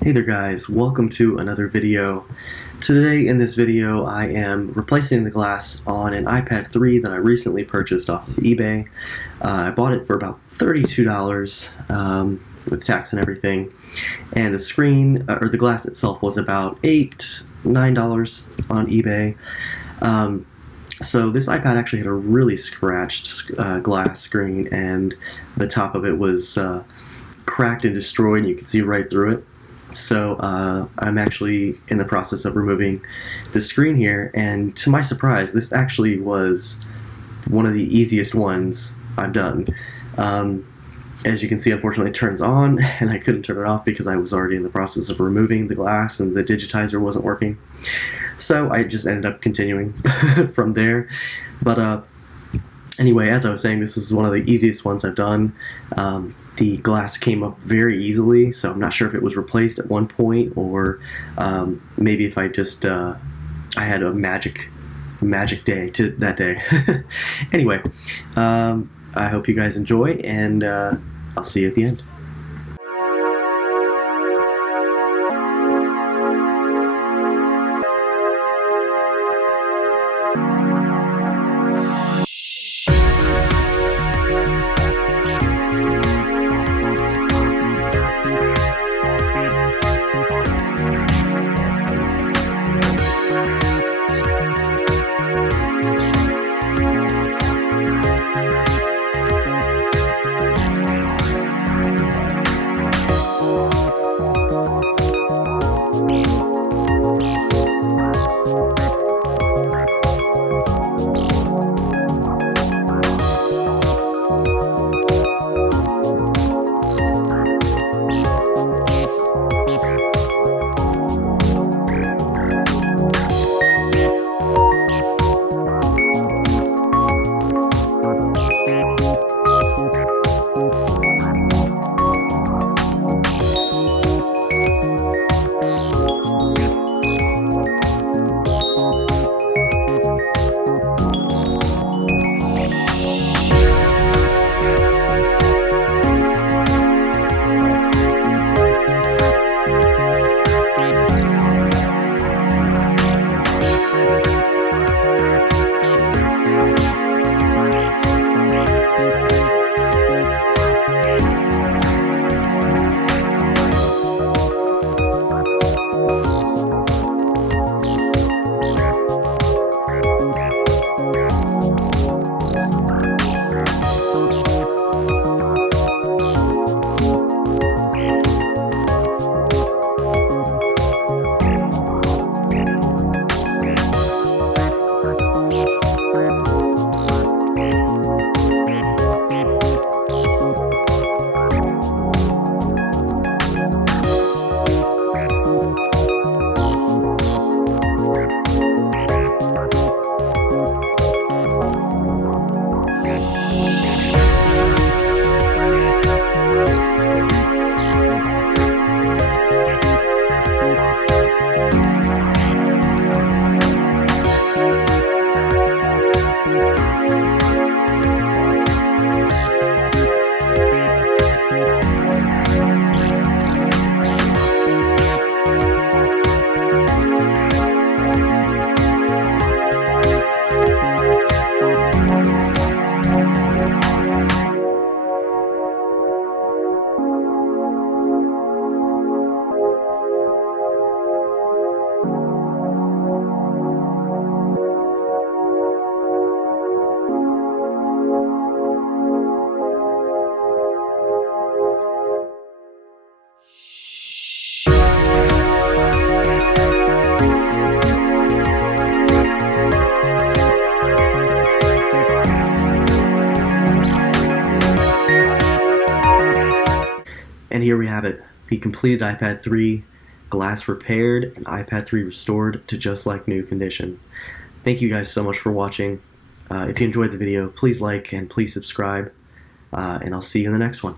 Hey there guys, welcome to another video. Today in this video I am replacing the glass on an iPad 3 that I recently purchased off of eBay. I bought it for about $32 with tax and everything, and the screen, or the glass itself, was about $9 on eBay. So this iPad actually had a really scratched glass screen, and the top of it was cracked and destroyed, and you could see right through it. So I'm actually in the process of removing the screen here, and to my surprise, this actually was one of the easiest ones I've done. As you can see, unfortunately it turns on, and I couldn't turn it off because I was already in the process of removing the glass and the digitizer wasn't working. So I just ended up continuing from there. But anyway, as I was saying, this is one of the easiest ones I've done. The glass came up very easily, so I'm not sure if it was replaced at one point, or maybe if I just I had a magic day that day. Anyway, I hope you guys enjoy, and I'll see you at the end. And here we have it, the completed iPad 3, glass repaired, and iPad 3 restored to just like new condition. Thank you guys so much for watching. If you enjoyed the video, please like and please subscribe, and I'll see you in the next one.